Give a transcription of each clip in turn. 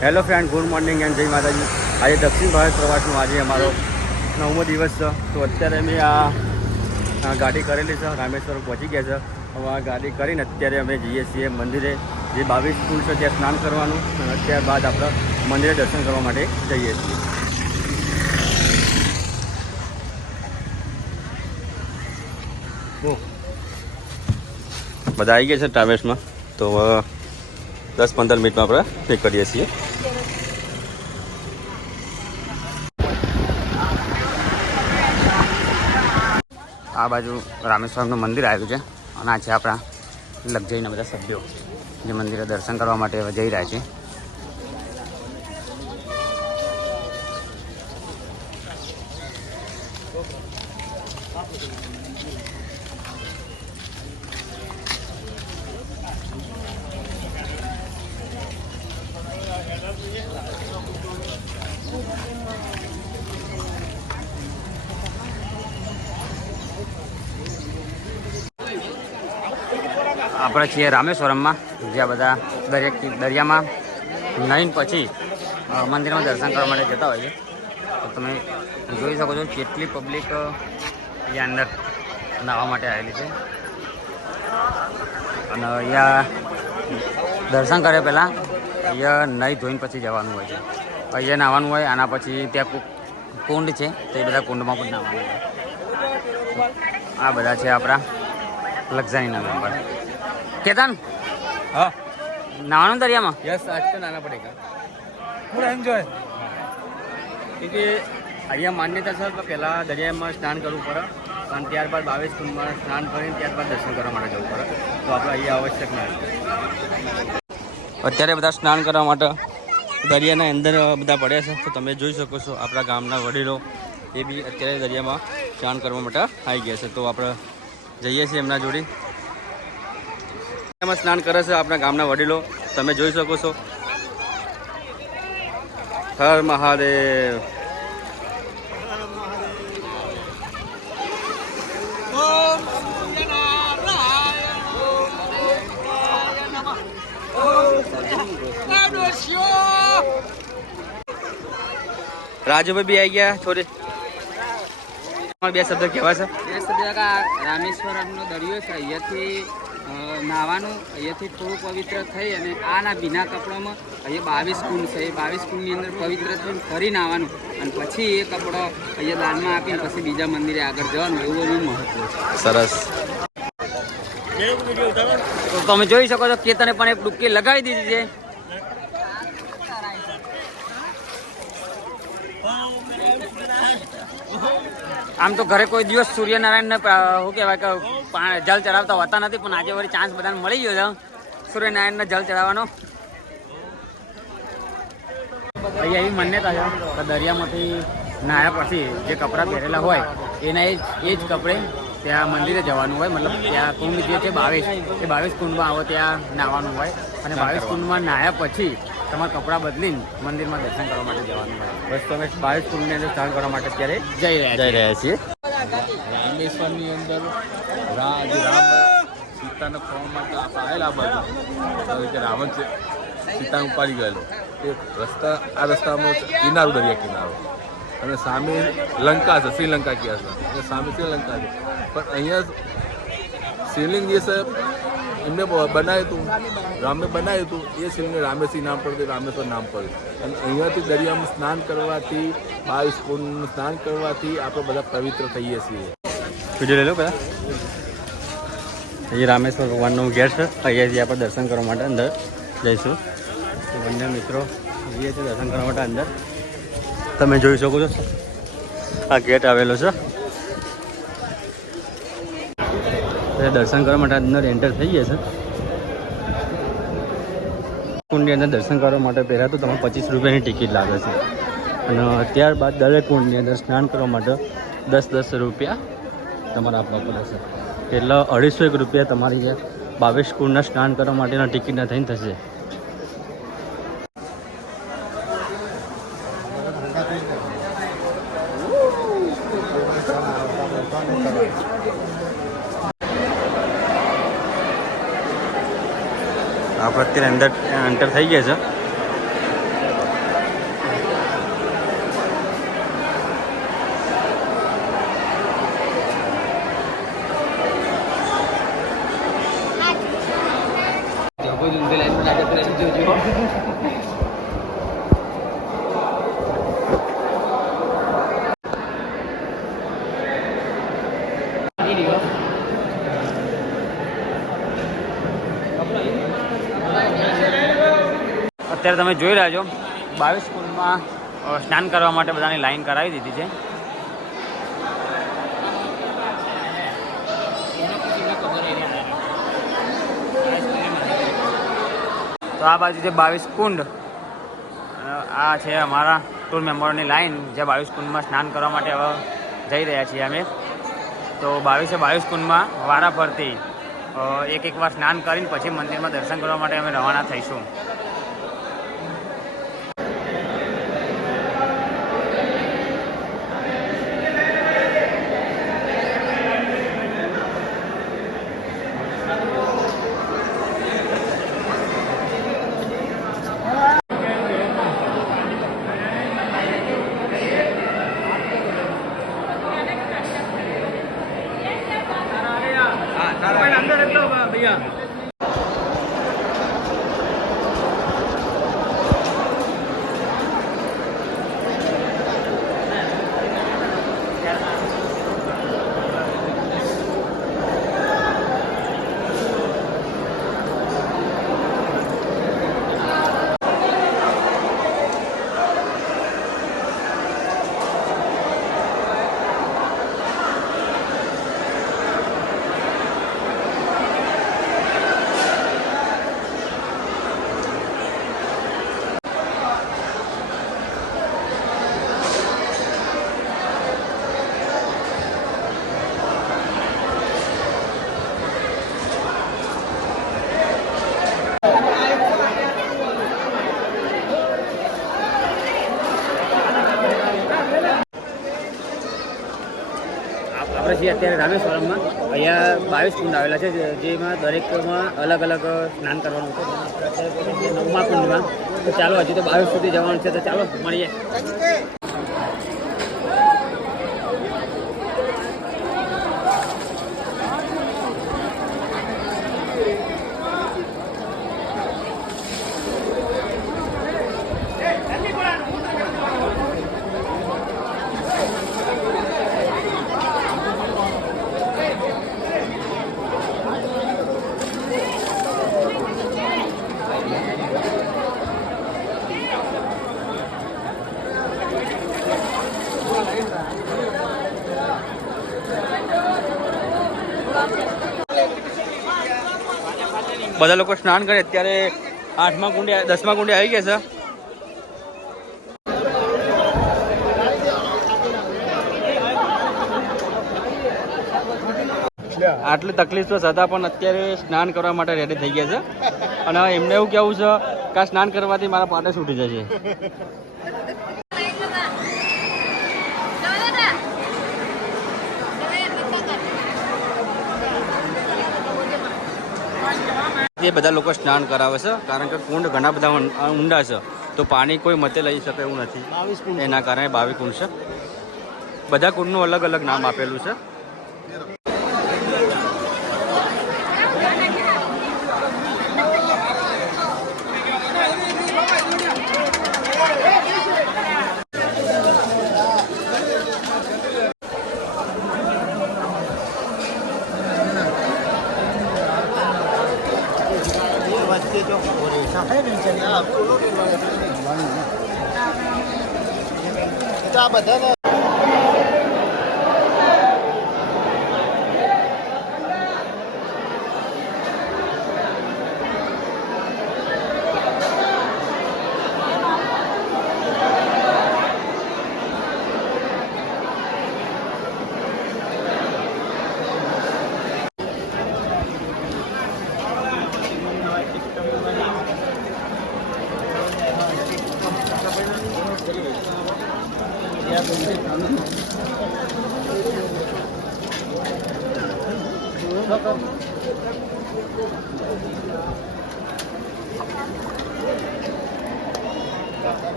Hello friend, good morning and જય માતાજી। આજે દક્ષિણ ભારત પ્રવાસનો આજે અમારો 9મો દિવસ છે। તો અત્યારે અમે આ ગાડી કરેલી છે, રામેશ્વર પહોંચી ગયા છે। હવે આ ગાડી કરીને અત્યારે અમે જઈએ છીએ મંદિરે, જે 22 સ્કૂલ છે ત્યાં સ્નાન કરવાનું, અને ત્યારબાદ આપણે મંદિરે દર્શન કરવા માટે જઈએ છીએ। બધા આવી ગયા છે ટ્રાવેલ્સમાં, તો 10-15 મિનિટમાં આપણે ચેક કરીએ છીએ। આ બાજુ રામેશ્વરમનું મંદિર આવેલું છે, અને આ છે આપણા લક્ઝરીના બધા સભ્યો જે મંદિરે દર્શન કરવા માટે જઈ રહ્યા છે। આપણે છીએ રામેશ્વરમમાં, જ્યાં બધા દરિયામાં નાહીને પછી મંદિરમાં દર્શન કરવા માટે જતા હોય છે। તો તમે જોઈ શકો છો કેટલી પબ્લિક અહીંયા અંદર નાહવા માટે આવેલી છે, અને અહીંયા દર્શન કરે પહેલાં અહીંયા નાહી ધોઈને પછી જવાનું હોય છે। અહીંયા નાહવાનું હોય, આના પછી ત્યાં કુંડ છે, તો એ બધા કુંડમાં પણ નાહવાનું હોય। આ બધા છે આપણા લક્ઝરીના મેમ્બર। કેતન, हाँ નાવાનું દરિયામાં? यस, आज तो नहाना पड़ेगा, पूरा एंजॉय। क्योंकि અહીંયા માન્યતા છે કે પહેલાં દરિયામાં સ્નાન કરવું પડે, અને ત્યારબાદ 22 કુંડમાં સ્નાન કરીને ત્યારબાદ દર્શન કરવા માટે જવું પડે, તો આપણે અહીંયા આવશ્યક ના છે। અત્યારે બધા સ્નાન કરવા માટે દરિયાના અંદર બધા પડ્યા છે, તો તમે જોઈ શકો છો આપણા ગામના વડીલો એ બી અત્યારે દરિયામાં સ્નાન કરવા માટે આવી ગયા છે। તો આપણે જઈએ છીએ એમના જોડે, એમાં સ્નાન કરે છે આપણા ગામના વડીલો, તમે જોઈ શકો છો। હર મહાદેવ। રાજુભાઈ બી આવી ગયા થોડે, બે શબ્દ કહેવા છે? બે શબ્દ રામેશ્વરમનો દરિયો છે, અહીંયાથી નાહવાનું, અહીંયાથી થોડું પવિત્ર થઈ અને આના ભીના કપડામાં અહીંયા 22 કુંડ છે, એ 22 કુંડની અંદર પવિત્ર થઈને ફરી નાહવાનું, અને પછી એ કપડો અહીંયા દાનમાં આપીને પછી બીજા મંદિરે આગળ જવાનું, એવું એનું મહત્વ છે। સરસ। તો તમે જોઈ શકો છો કેતને પણ એક ડૂબકી લગાવી દીધી છે। આમ તો ઘરે કોઈ દિવસ સૂર્યનારાયણને શું કહેવાય કે જલ ચડાવતા હોતા નથી, પણ આજે વળી ચાન્સ બધાને મળી ગયો છે સૂર્યનારાયણને જલ ચડાવવાનો। અહીંયા એવી માન્યતા છે કે દરિયામાંથી નાહ્યા પછી જે કપડાં પહેરેલા હોય એના એ જ કપડે ત્યાં મંદિરે જવાનું હોય, મતલબ ત્યાં કુંડ જે છે 22, એ 22 કુંડમાં આવો ત્યાં નાહવાનું હોય, અને 22 કુંડમાં નાહ્યા પછી તમારા કપડાં બદલીને મંદિરમાં દર્શન કરવા માટે જવાનું હોય। બસ તો અમે 22 કુંડની અંદર સ્નાન કરવા માટે અત્યારે જઈ રહ્યા છીએ। રામેશ્વરની અંદર રામ સીતાને ખોવા માટે આપણે આવેલા બાજુ રાવણ છે સીતાને ઉપાડી ગયેલો, એ રસ્તા, આ રસ્તામાં કિનારો, દરિયા કિનારો, અને સામે લંકા છે, શ્રીલંકા કહે છે, અને સામે શ્રીલંકા છે, પણ અહીંયા શિવલિંગ જે છે એમને બનાવ્યું હતું, રામે બનાવ્યું હતું, એ શિવને રામેશ્વર નામ પડ્યું, રામેશ્વર નામ પડ્યું। અને અહીંયાથી દરિયામાં સ્નાન કરવાથી, 22 કુંડનું સ્નાન કરવાથી આપણે બધા પવિત્ર થઈએ છીએ। વિડીયો લઈ લો બધા। અહીં રામેશ્વર ભગવાનનું ગેટ છે, અહીંયાથી આપણે દર્શન કરવા માટે અંદર જઈશું। તો બંને મિત્રો જઈએ છીએ દર્શન કરવા માટે અંદર, તમે જોઈ શકો છો આ ગેટ આવેલો છે। દર્શન કરવા માટે અંદર એન્ટર થઈ ગયા છે। કુંડની અંદર દર્શન કરવા માટે પહેલાં તો તમારે 25 રૂપિયાની ટિકિટ લાગે છે, અને ત્યારબાદ દરેક કુંડની અંદર સ્નાન કરવા માટે 10 રૂપિયા તમારે આપવા પડે છે, એટલે 250 રૂપિયા તમારી 22 કુંડના સ્નાન કરવા માટેના ટિકિટના થઈને થશે। આપણે અત્યારે અંદર એન્ટર થઈ ગયા છે। અત્યારે તમે જોઈ રહ્યા છો 22 કુંડમાં સ્નાન કરવા માટે બધાની લાઈન કરાવી દીધી છે. તો આ બાજુ છે 22 કુંડ, આ છે અમારા ટૂર મેમ્બરોની લાઈન જે 22 કુંડમાં સ્નાન કરવા માટે હવે જઈ રહ્યા છીએ અમે. તો 22 કુંડમાં વારા ફરતી એક વાર સ્નાન કરીને પછી મંદિરમાં દર્શન કરવા માટે અમે રવાના થઈશું. આપણે છીએ અત્યારે રામેશ્વરમમાં. અહીંયા 22 કુંડ આવેલા છે, જેમાં દરેકમાં અલગ અલગ સ્નાન કરવાનું છે. 9મા કુંડમાં તો ચાલો, હજી તો 22 સુધી જવાનું છે, તો ચાલો મળીએ. બધા લોકો સ્નાન કરે. અત્યારે 8મા કુંડે 10મા કુંડે આવી ગયા છે. આટલી તકલીફ તો છતાં પણ અત્યારે સ્નાન કરવા માટે રેડી થઈ ગયા છે. અને એમને એવું કહેવું છે કે આ સ્નાન કરવાથી મારા પાટે છૂટી જશે. એ બધા લોકો સ્નાન કરાવે છે, કારણ કે કુંડ ઘણા બધા ઊંડા છે, તો પાણી કોઈ મતે લઈ શકે એવું નથી. એના કારણે 22 કુંડ છે. બધા કુંડનું અલગ અલગ નામ આપેલું છે.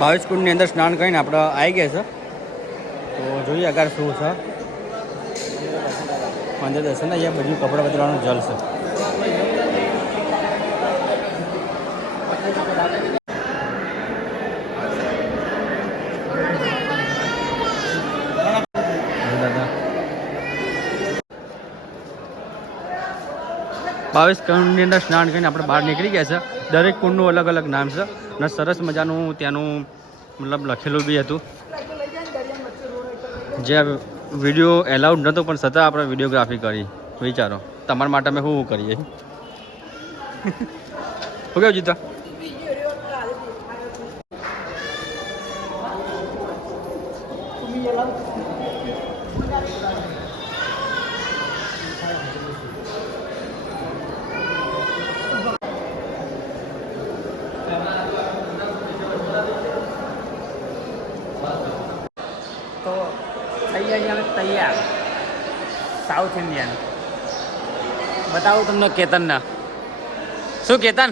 બાવીસ કુંડની અંદર સ્નાન કરીને આપણે આવી ગયા છે, તો જોઈએ આગળ શું છે. મંદિર દર્શન અહીંયા બધું કપડાં બદલવાનું જલ છે. 22 કુંડની અંદર સ્નાન કરીને આપણે બહાર નીકળી ગયા છે. દરેક કુંડનું અલગ અલગ નામ છે અને સરસ મજાનું ત્યાંનું મતલબ લખેલું બી હતું. જે વિડીયો એલાઉડ નહોતો પણ છતાં આપણે વિડીયોગ્રાફી કરી. વિચારો તમારા માટે અમે શું કરીએ. શું કેવું જીતા? તો થઈ ગયા અમે તૈયાર સાઉથ ઇન્ડિયન. બતાવું તમને કેતનને. શું કેતન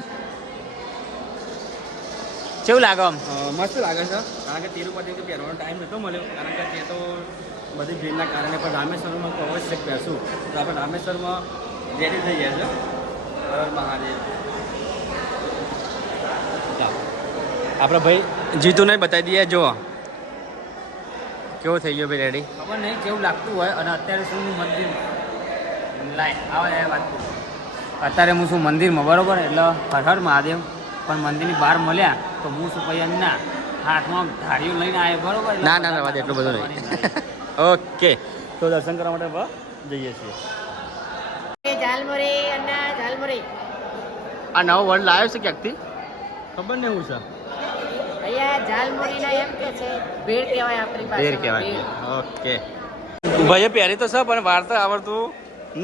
કેવું લાગે? આમ મસ્ત લાગે છે. કારણ કે તિરુપતિથી પહેરવાનો ટાઈમ નહોતો મળ્યો, કારણ કે તે તો બધી ભીડના કારણે. પણ રામેશ્વરમાં તો અવશ્ય પહેરશું. તો આપણે રામેશ્વરમાં રેડી થઈ ગયા છે. મહાદેવ આપણે ભાઈ જીતુને બતાવી દઈએ. જો કેવો થઈ ગયો ભાઈ રેડી? ખબર નહીં કેવું લાગતું હોય. અને અત્યારે શું મંદિર લાય આવે એ વાત. અત્યારે હું શું મંદિરમાં બરાબર, એટલે હર હર મહાદેવ. પણ મંદિરની બહાર મળ્યા તો હું શું કહ્યા ના હાથમાં ધારીઓ લઈને આવ્યો બરાબર. ના ના વાત એટલું બધું નહીં. ઓકે, તો દર્શન કરવા માટે જઈએ છીએ. આ નવો વર્ડ લાવ્યો છે ક્યાંકથી ખબર નહીં હું છે. ભેર કહેવાય. ઓકે, ભાઈએ પહેરી તો છે પણ વાર્તા આવડતું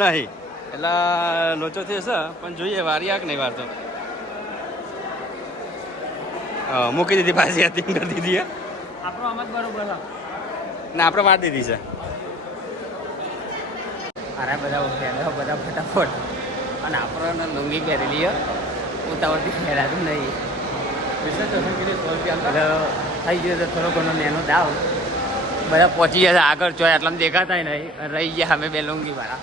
નહીં, એટલે લોચો થયો છે. પણ જોઈએ વારી આક નહીં વારતો. મૂકી દીધી પાછી હતી કરી દીધી. આપણો આમ જ બરોબર ના આપણે વાર દીધી છે. અરે બધા બધા ફટાફટ. અને આપણને લુંગી પહેરેલી ઉતાવળથી પહેરાતું નહીં. એટલે થઈ ગયો તો થોડો ઘણો નેનો દાવ. બધા પહોંચી ગયા આગળ ચોય એટલામાં દેખાતા નહીં. રહી ગયા અમે બે લુંગી વાળા.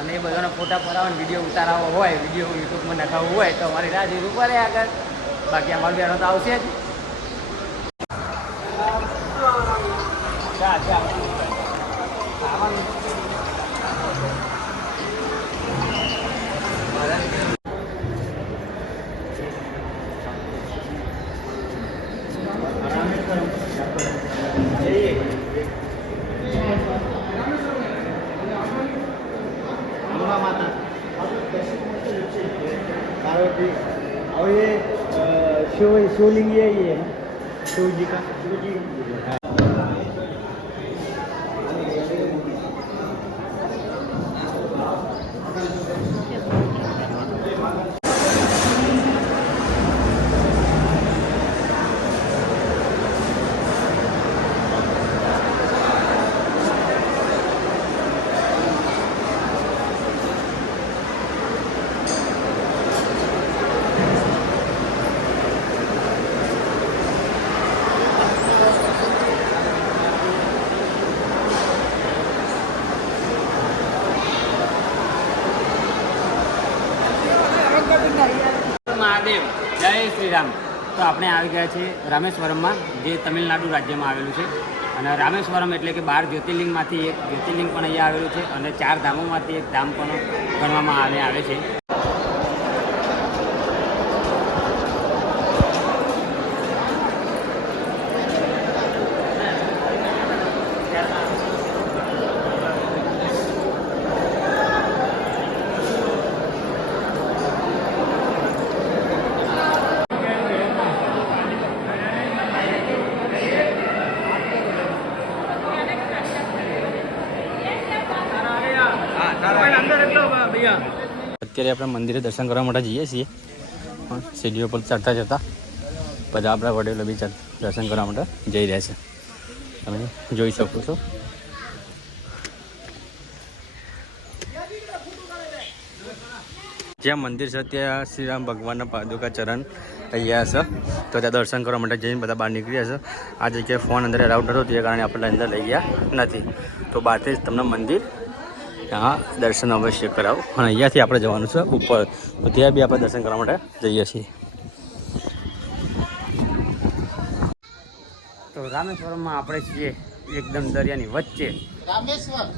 અને એ બધાના ફોટા પડાવવાનો વિડીયો ઉતારવો હોય, વિડીયો યુટ્યુબમાં નખાવવું હોય તો અમારી રાહ જોવી પડે આગળ. બાકી અમારી બહેનો તો આવશે જ. और ये शिवलिंग ये है ना, शिव जी का. મહાદેવ જય શ્રી રામ. તો આપણે આવી ગયા છીએ રામેશ્વરમમાં, જે તમિલનાડુ રાજ્યમાં આવેલું છે. અને રામેશ્વરમ એટલે કે 12 જ્યોતિર્લિંગમાંથી એક જ્યોતિર્લિંગ પણ અહીંયા આવેલું છે. અને 4 ધામોમાંથી એક ધામ પણ ગણવામાં આવે છે. અત્યારે આપણે મંદિરે દર્શન કરવા માટે જઈએ છીએ. સીડીઓ પર ચડતા જતા બધા આપણા વડીલો બી દર્શન કરવા માટે જઈ રહ્યા છે. તમે જોઈ શકો છો. જ્યાં મંદિર છે ત્યાં શ્રી રામ ભગવાનના પાદુકા ચરણ અહીંયા છે. તો ત્યાં દર્શન કરવા માટે જઈને બધા બહાર નીકળ્યા છે. આ જગ્યાએ ફોન અંદર અલાઉડ નહોતો, તે કારણે આપણે અંદર લઈ ગયા નથી. તો બહારથી જ તમને મંદિર ત્યાં દર્શન અવશ્ય કરાવો. અને અહીંયાથી આપણે જવાનું છે ઉપર. તો ત્યાં બી આપણે દર્શન કરવા માટે જઈએ છીએ. તો રામેશ્વરમમાં આપણે છીએ એકદમ દરિયાની વચ્ચે,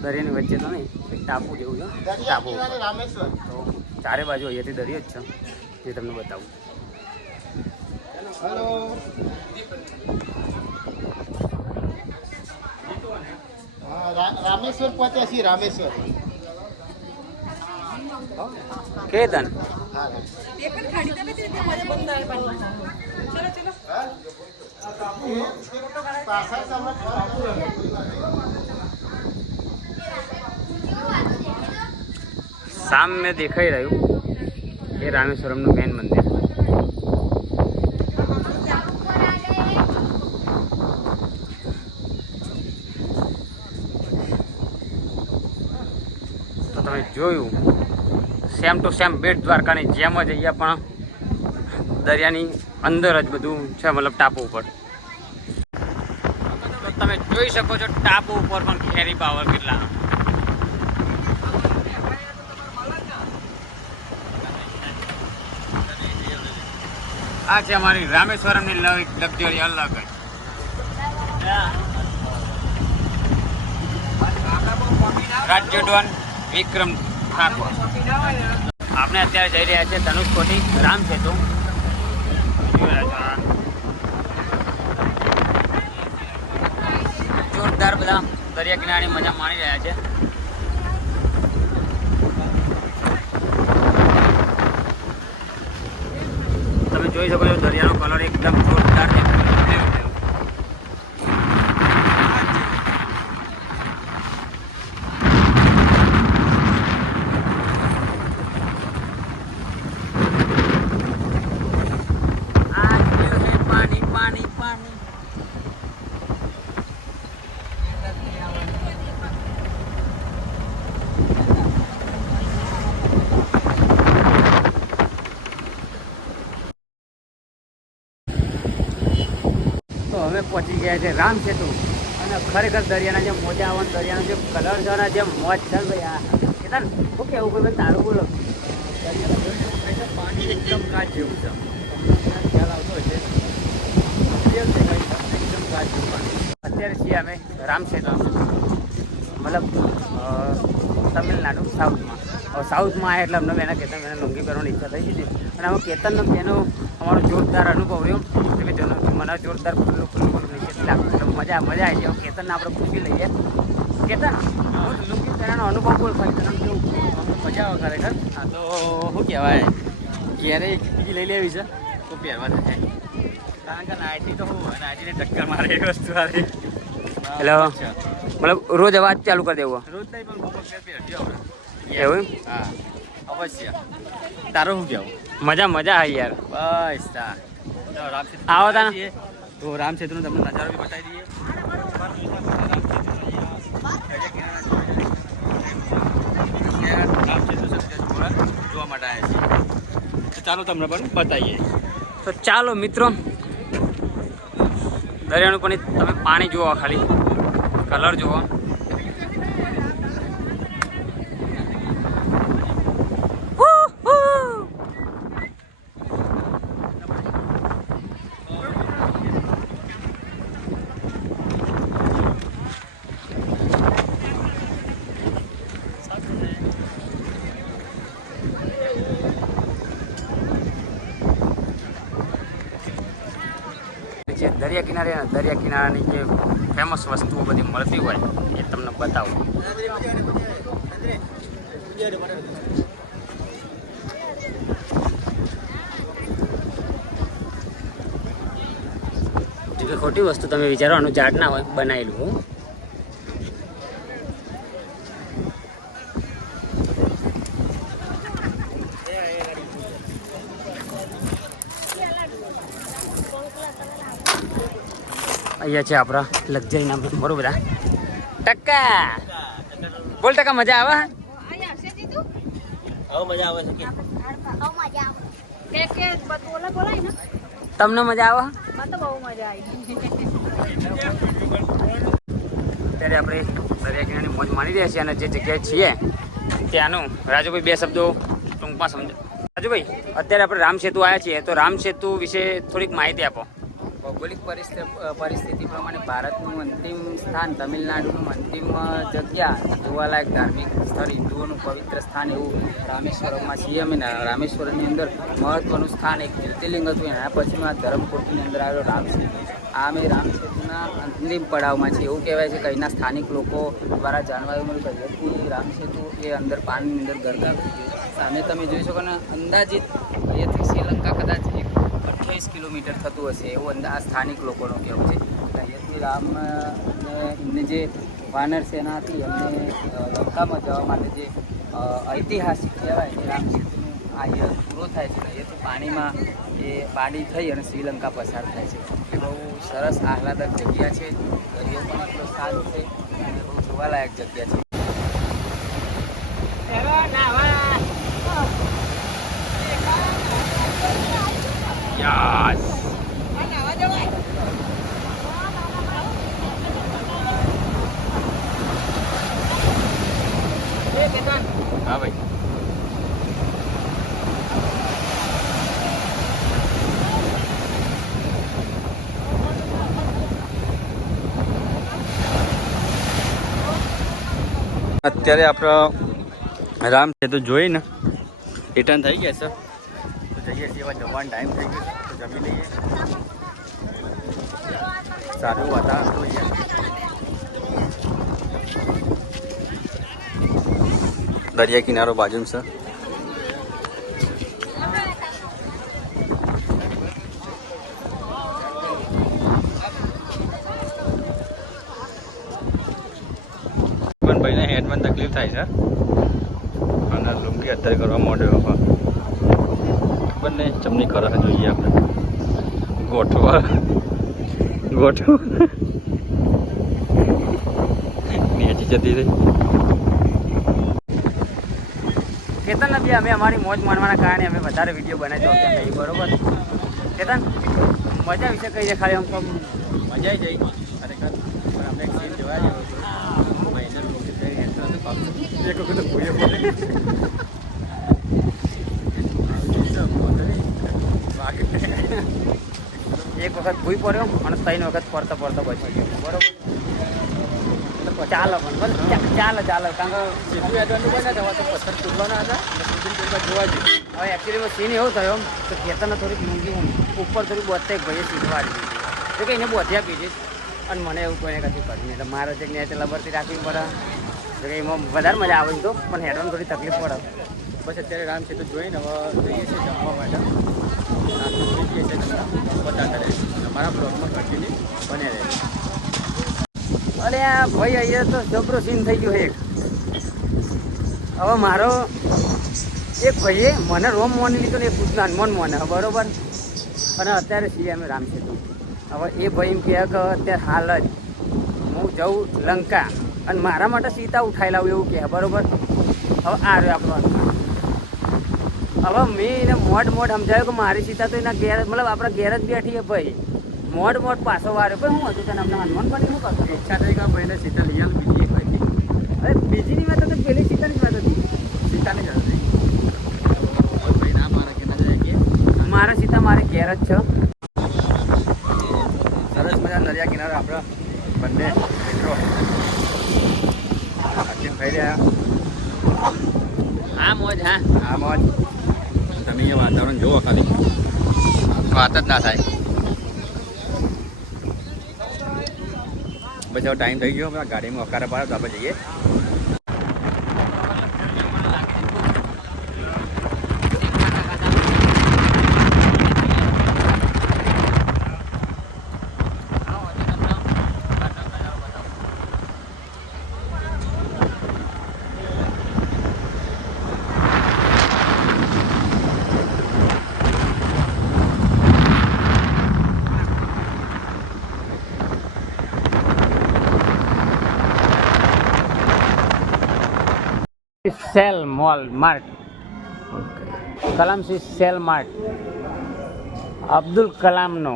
દરિયાની વચ્ચે તો નહીં, એક ટાપુ જેવું છે, ટાપુ ઉપર. તો ચારે બાજુ અહીંયાથી દરિયો જ છે, જે તમને બતાવું. રામેશ્વર પહોંચ્યા છીએ, રામેશ્વર. કેતન સામે દેખાઈ રહ્યું એ રામેશ્વરમનું મેન મંદિર. તો તમે જોયું સેમ ટુ સેમ બેટ દ્વારકાની જેમ જ અહીંયા પણ દરિયાની અંદર જ બધું છે, મતલબ ટાપુ ઉપર. તો તમે જોઈ શકો છો ટાપુ ઉપર પણ કેરી પાવર કેટલા. આ છે અમારી રામેશ્વરમની લક્ઝરી અલગ જ. રાજ્યડોન વિક્રમ ઠાકોર. આપણે અત્યારે જઈ રહ્યા છીએ ધનુષકોટી રામ સેતુ. જોરદાર બધા દરિયા કિનારાની મજા માણી રહ્યા છે. તમે જોઈ શકો છો દરિયાનો કલર એકદમ જોરદાર છે. તો હવે પહોંચી ગયા છે રામ સેતુ. અને ખરેખર દરિયાના જે મોજા આવવાનો દરિયાનો જે કલર છે ને જે મોજ છે ને ભાઈ, આ કેતન શું કહેવું ભાઈ તારું બોલો. દરિયાના પાણી એકદમ કાચ જેવું છે, ખ્યાલ આવતો હશે. એકદમ કાચ જેવું પાણી. અત્યારે છીએ અમે રામ સેતુ, મતલબ તમિલનાડુ સાઉથમાં. સાઉથમાં આવ્યા એટલે અમને એના કેતન એને લુંગી પહેરવાની ઈચ્છા થઈ ગઈ હતી. અને અમે કેતનનો એનો અમારો જોરદાર અનુભવ રહ્યો કે મને જોરદાર ખુલ્લું નીચે લાગતું. એટલે મજા આવી જાય. કેતનને આપણે પૂછી લઈએ. કેતન લુંગી પહેરવાનો અનુભવ બોલ ભાઈ, તને કેવું મજા આવે ખરેખર? હા તો શું કહેવાય, ક્યારે બીજી લઈ લેવી છે તો પહેરવા થાય, કારણ કે નાઇટી તો હું નાઇટીને ટક્કર મારે એ વસ્તુ સારી. હેલો, મતલબ રોજ અવાજ ચાલુ કરી દેવો? રોજ નહીં, પણ પહેરજો આપણે. એવું? હા અવશ્ય. તારો શું કહેવું? મજા હા યાર. બસ આવો તા તો રામ સેતુનો તમને નજારો બી બતાવી દઈએ. રામ સેતુ જોવા માટે આવ્યા છીએ, તો ચાલો તમને પણ બતાવીએ. તો ચાલો મિત્રો, દરિયાનું પણ તમે પાણી જુઓ, ખાલી કલર જુઓ. જે દરિયા કિનારાની જે ફેમસ વસ્તુઓ બધી મળતી હોય એ તમને બતાવું. જો ખોટી વસ્તુ તમે વિચારવાનું ઝાડ ના હોય, બનાવેલું. અહીંયા છે આપણા લક્ઝરીના મેમ્બરો બધા. ટક્કા બોલ, ટકા મજા આવે? તમને મજા આવે? અત્યારે આપણે દરિયા કિનારાની મોજ માણી રહ્યા છીએ અને જે જગ્યાએ છીએ ત્યાંનું રાજુભાઈ બે શબ્દો ટૂંકમાં સમજો. રાજુભાઈ, અત્યારે આપણે રામ સેતુ આવ્યા છીએ, તો રામ સેતુ વિશે થોડીક માહિતી આપો. ભૌગોલિક પરિસ્થિતિ પ્રમાણે ભારતનું અંતિમ સ્થાન, તમિલનાડુનું અંતિમ જગ્યા, જોવાલાયક ધાર્મિક સ્થળ, હિન્દુઓનું પવિત્ર સ્થાન એવું રામેશ્વરમમાં છીએ અમે. રામેશ્વરમની અંદર મહત્ત્વનું સ્થાન એક જ્યોતિર્લિંગ હતું. એના પછીમાં ધરમકોટીની અંદર આવેલો રામસેતુ. આ અમે રામસેતુના અંતિમ પડાવમાં છીએ. એવું કહેવાય છે કે અહીંના સ્થાનિક લોકો દ્વારા જાણવા મળ્યું કે અહીંયાથી રામસેતુ એ અંદર પાણીની અંદર ગરકાવ થઈ ગયું. સામે તમે જોઈ શકો ને, અંદાજિત અહીંયાથી શ્રીલંકા કદાચ 28 કિલોમીટર થતું હશે એવું આ સ્થાનિક લોકોનું કહેવું છે. અહીંયાથી રામ એમને જે વાનર સેના હતી એમને લંકામાં જવા માટે જે ઐતિહાસિક કહેવાય એ રામસેતુનું આ પૂરો થાય છે. અહીંયાથી પાણીમાં એ પાણી થઈ અને શ્રીલંકા પસાર થાય છે. એ બહુ સરસ આહલાદક જગ્યા છે. દરિયો પણ એટલો સારો છે અને બહુ જોવાલાયક જગ્યા છે. યસ. હા ભાઈ. અત્યારે આપણો રામ સેતુ જોઈને રિટર્ન થઈ ગયા છે, તો જઈએ છીએ. હવે જમવાનો ટાઈમ થઈ ગયો છે, તો જમી લઈએ. સારું વાતાવરણ તો અહીંયા દરિયા કિનારો બાજુમાં છે. પણ ભાઈને હેડમાં તકલીફ થાય છે અને લુંગી અત્યારે કરવા માંડ્યો. ખબર નહીં ચમની કરે છે, જોઈએ આપણે. ગોઠવા નીચે જતી રહી. કેતન નથી, અમે અમારી મોજ માણવાના કારણે અમે વધારે વિડીયો બનાવી શકતા નહીં, બરોબર કેતન? મજા વિશે કહીએ ખાલી, આમ મજા આવી જાય ખરેખર. પણ અમે એક સીન જોવા જેવો હતો. એક વખત ભૂયો પડે, એક વખત ભૂઈ પડ્યો અને 3 વખત પડતો બચી ગયો, બરોબર? ચાલો પણ ચાલો કારણ કે સીધું એડવાનું બન્યા હતા તો પથ્થર તૂટવાના હતા, જોવા જોઈએ. હવે એકચ્યુઅલીમાં સીન એવો થયો કે ખેતરને થોડીક ઊંઘી ઉપર થોડી બોધતા એક ભાઈએ શીખવાડી દીધી, તો કે એને બોધ્યા કીધી. અને મને એવું કોઈને કશું કર્યું નહીં, એટલે મારે જે નેટ લબરથી રાખવી પડે. તો કે એમાં વધારે મજા આવે તો, પણ હેડવાની થોડી તકલીફ પડે. બસ અત્યારે રામ સેતુ જોઈને હવે જઈએ છીએ જમવા માટે. અમારા બ્લોગમાં કન્ટિન્યુ બને રહે. અરે આ ભાઈ અહીંયા તો જબરો સીન થઈ ગયો એક. હવે મારો એક ભાઈએ મને રોમ મોની લીધો ને એક પૂછના હનુમાન મોને, બરોબર? અને અત્યારે છીએ અમે રામ સેતુ. હવે એ ભાઈ એમ કહે કે અત્યારે હાલ જ હું જઉં લંકા અને મારા માટે સીતા ઉઠાઈ લાવું એવું કહે, બરોબર? હવે આ રહ્યો આપણો. હવે મેં એને મોડ સમજાવ્યું કે મારી સીતા તો એના ઘેર, મતલબ આપણા ઘેર જ બેઠી છે ભાઈ. મોડ પાછો વાર્યો. ભાઈ હું હતું તને આપણે હનુમાન બની શું કરતો? ઈચ્છા થઈ કે ભાઈને સીતા લઈ આવું, બીજી એક ભાઈ. અરે બીજીની વાત હતી, પહેલી સીતાની જ વાત હતી. સીતાની જ હતી ભાઈ. ના મારા કે ના જાય કે મારા સીતા મારે ઘેર જ છે. સરસ મજા દરિયા કિનારે આપણા બંને મિત્રો ખાઈ રહ્યા. આ મોજ, હા આ મોજ. તમે અહીંયા વાતાવરણ જુઓ, ખાલી વાત જ ના થાય. બસ હવે ટાઈમ થઈ ગયો, ગાડીમાં હકારા પાડે તો આપણે જઈએ. સેલ મોલ માર્ટ, કલામસી સેલ માર્ટ, અબ્દુલ કલામનો.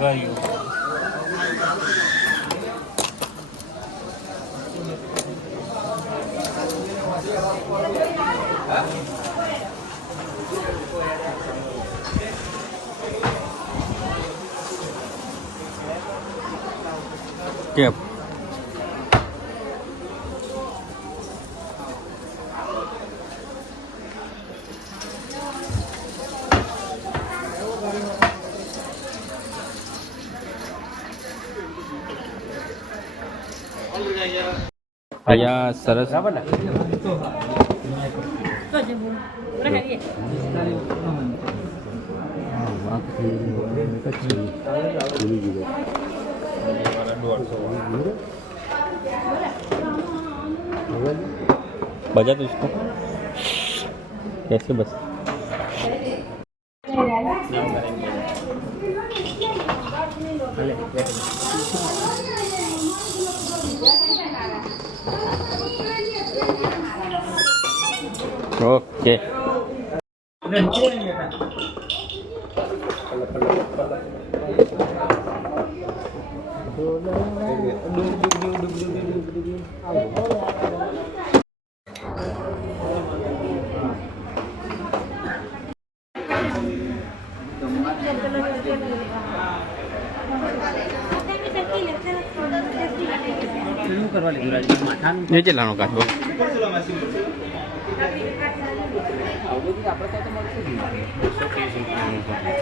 ગયું કે અહીંયા સરસ बजा तो इसको कैसे बस ओके नीचे लानो काटो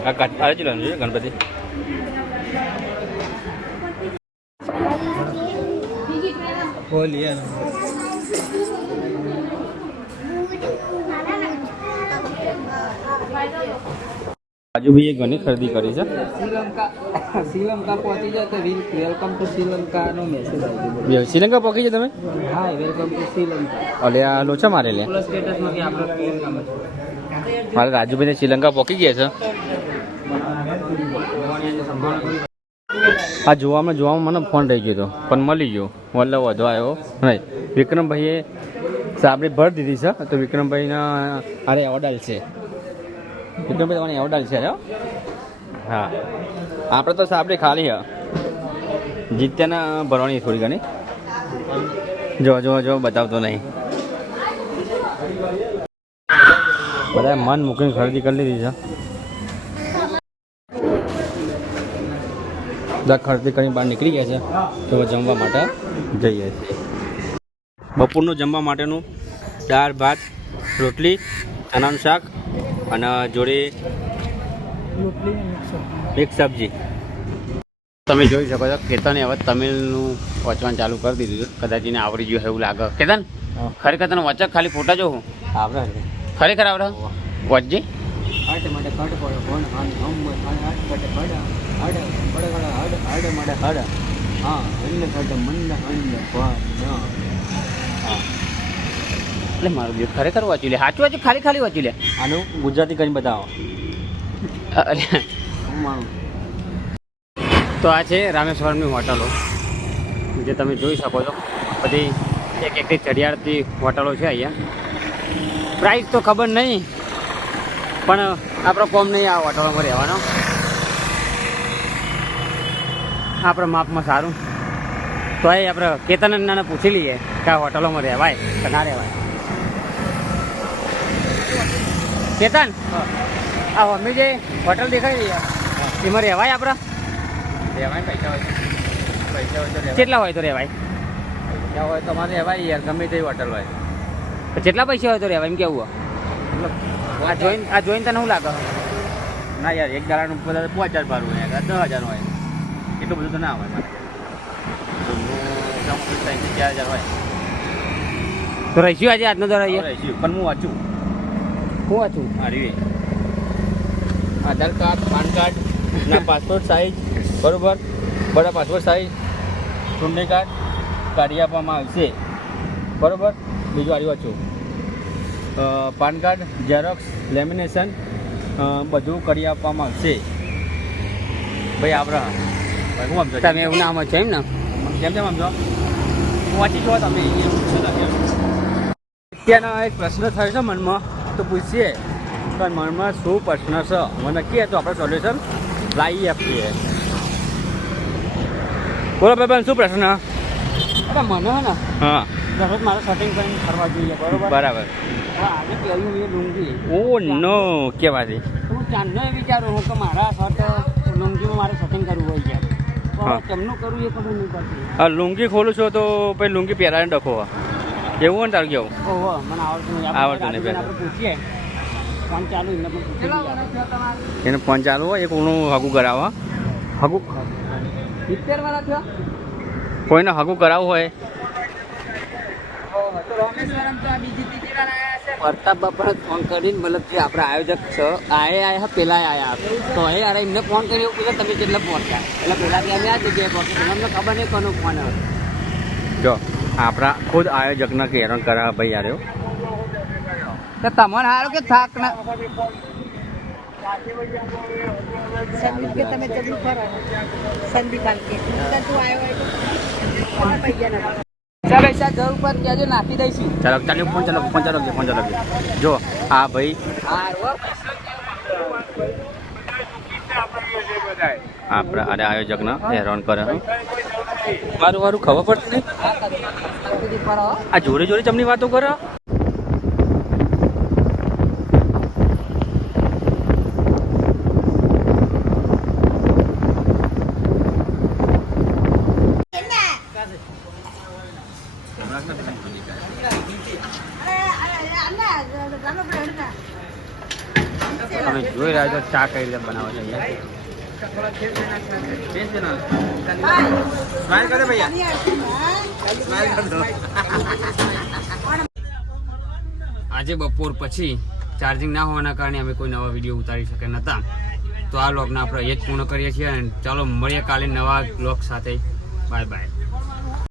આ કાચ આ જ લાવવાનું છે ગણપતિ બોલીએ આજુ ભાઈએ ઘણી ખરીદી કરી છે શ્રીલંકા પહોંચી જાય તો વેલકમ ટુ શ્રીલંકાનો મેસેજ આવી શ્રીલંકા પહોંચી છે તમે ગયો હા વેલકમ ટુ શ્રીલંકા અલે આ લોચા મારે લે પ્લસ સ્ટેટસમાં કે આપણો ફોન કામ છે મારે રાજુભાઈને શ્રીલંકા પહોંચી ગયા છે આ જોવામાં મને ફોન રહી ગયો હતો પણ મળી ગયો વલ્લભ વધુ આવ્યો નહીં વિક્રમભાઈએ સાબરી ભર દીધી છે તો વિક્રમભાઈના અરે ઓર્ડર છે વિક્રમભાઈ તમારી ઓર્ડર છે હા આપણે તો સાબરી ખાલી હ જીત્યાના ભરવાની થોડી ઘણી જો બતાવતો નહીં બધા મન મૂકીને ખરીદી કરી લીધી છે બધા ખરીદી કરીને બહાર નીકળી ગયા છે તો જમવા માટે જઈએ છીએ બપોરનું જમવા માટેનું દાળ ભાત રોટલી ચણાનું શાક અને જોડે એક સબ્જી તમે જોઈ શકો છો કેતને હવે તમિલનું વાંચવાનું ચાલુ કરી દીધું છે કદાચ એને આવડી ગયું એવું લાગે કેતન ખરેખર તને વાંચક ખાલી ફોટા જોઉં આવડે ખરેખર આવડે વાંચજી હટ માટે કટ પડે કોણ હાન હમ હટ કટ કડ હડ બડ હડ હડ માટે હડ હા હન્ન કટ મન્ન હન્ન પણ હા એટલે મારું દિવસ ખરેખર વાંચ્યું લે સાચું વાંચ્યું ખાલી વાંચ્યું લે આનું ગુજરાતી કરીને બતાવો તો આ છે રામેશ્વરમની હોટલો જે તમે જોઈ શકો છો બધી એક એકથી ચડિયાળથી હોટલો છે અહીંયા પ્રાઇસ તો ખબર નહીં પણ આપણો કોમ નહીં આ હોટલોમાં રહેવાનો આપણા માપમાં સારું તો એ આપણે કેતનને પૂછી લઈએ કે આ હોટલોમાં રહેવાય કે ના રહેવાય કેતન આ અમે જે હોટલ દેખાઈ રહી એમાં રહેવાય આપણે રહેવાય પૈસા હોય કેટલા હોય તો રહેવાય પૈસા હોય તમારે રહેવાય યાર ગમે તે હોટલ હોય તો કેટલા પૈસા હોય તો રહેવાય એમ કેવું આ જોઈને તને શું લાગે ના યાર એક દાડાનું 5000 ભાડું હોય 10000 હોય એટલું બધું તો ના હોય મારે 4000 હોય તો રહીશું આજે આજનો દર અહીંયા રહીશું પણ હું વાંચું શું હતું મારી આધાર કાર્ડ પાન કાર્ડ ના પાસપોર્ટ સાઇઝ બરાબર બધા પાસપોર્ટ સાઇઝ ચૂંટણી કાર્ડ કાઢી આપવામાં આવશે બરાબર બીજું આવી વાંચું પાન કાર્ડ ઝેરોક્સ લેમિનેશન બધું કરી આપવામાં આવશે ભાઈ આપણે ભાઈ હું સમજો તમે એવું નામ છે એમ ને કેમ કેમ સમજો વાંચી જો તમે અત્યારનો એક પ્રશ્ન થયો છે મનમાં તો પૂછીએ તો મનમાં શું પ્રશ્ન છે મને કહે તો આપણે સોલ્યુશન લાવી આપીએ બોલો ભાઈ શું પ્રશ્ન અરે મને હે ને હા દરરોજ મારે સેટિંગ કરીને ફરવા જોઈએ બરોબર બરાબર હવે આજે પહેલું એ લુંગી ઓ નો કેવાથી હું ચાંદનો એ વિચારું હું કે મારા શર્ટ લુંગીમાં મારે સેટિંગ કરવું હોય છે હા. કેમનું કરવું એ ખબર નહીં પડતી. હા લુંગી ખોલું છો તો પછી લુંગી પહેરાને ડખો હા એવું હોય ને તારું કેવું ઓહો મને આવડતું નહીં. આવડતું નહીં આપણે પૂછીએ ફોન ચાલુ એને પણ પૂછી લઈએ. એને ફોન ચાલુ હોય એક ઊનું હગું કરાવો હગું 70 વાળા થયો. કોઈને હગું કરાવવું હોય તો રામેશ્વરમ તો આ બીજી ત્રીજી વાર આયા છે. પ્રતાપ બાપાને ફોન કરીને મતલબ જે આપણા આયોજક છે આયા પેલા આયા તો એ યાર એમને ફોન કર્યો પેલા તમે કેટલા પહોંચ્યા એટલે પેલા કે અમે આ જગ્યાએ પહોંચ્યા તમને ખબર નહીં કોનો ફોન આવ્યો. જો આપણા ખુદ આયોજકના કે હેરાન કરાવવા ભાઈ યાર તો તમને સારું કે થાક ના સંદીપ કે તમે જલ્દી ફરો સંદીપ હાલ કે તું આવ્યો હોય તો પૈસા ના ચાલો પૈસા જરૂર પર કહેજો નાખી દઈશું. ચાલો ચાલો ફોન ચાલો ફોન ચાલો જો આ ભાઈ આપણા અરે આયોજકના હેરાન કરે મારું વારું ખબર પડતી નહીં આ જોડે જોડે ચમની વાતો કરે તમે જોઈ રહ્યા છો ચા કઈ રીતે બનાવે છે આજે બપોર પછી ચાર્જિંગ ના હોવાના કારણે અમે કોઈ નવા વિડીયો ઉતારી શક્યા નહોતા તો આ વ્લોગને આપણે એ જ પૂર્ણ કરીએ છીએ અને ચાલો મળીએ કાલે નવા વ્લોગ સાથે બાય બાય.